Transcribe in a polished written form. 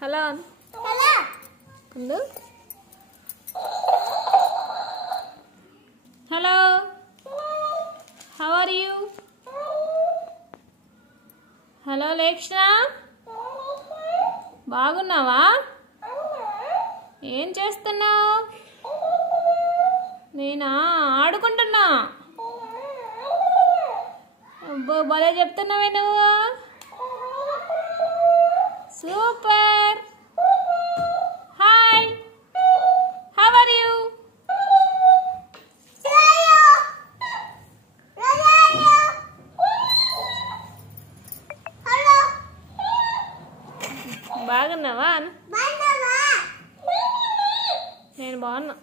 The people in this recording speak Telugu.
Hello hello how are you? Hello లేక్షణ, బాగున్నావా? ఏం చేస్తున్నావు? నేనా ఆడుకుంటున్నా. అబ్బో భలే చెప్తున్నావే నువ్వు. Super. Hi, how are you? బాగున్నావా? నేను బాగున్నా.